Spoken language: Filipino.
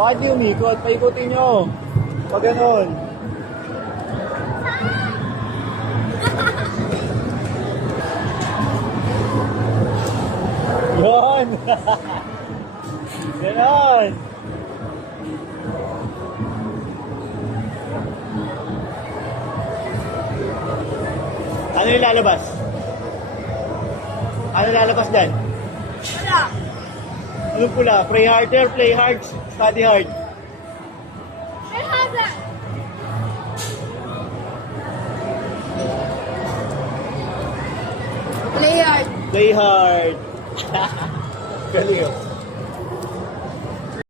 Bakit di umikot? Paikutin nyo. Pag ganon. Yun! Ganon! Ano yung lalabas? Ano lalabas dyan? Wala. Anong pula? Pray harder, play hard, study hard. May hada. Play hard. Play hard. Galing.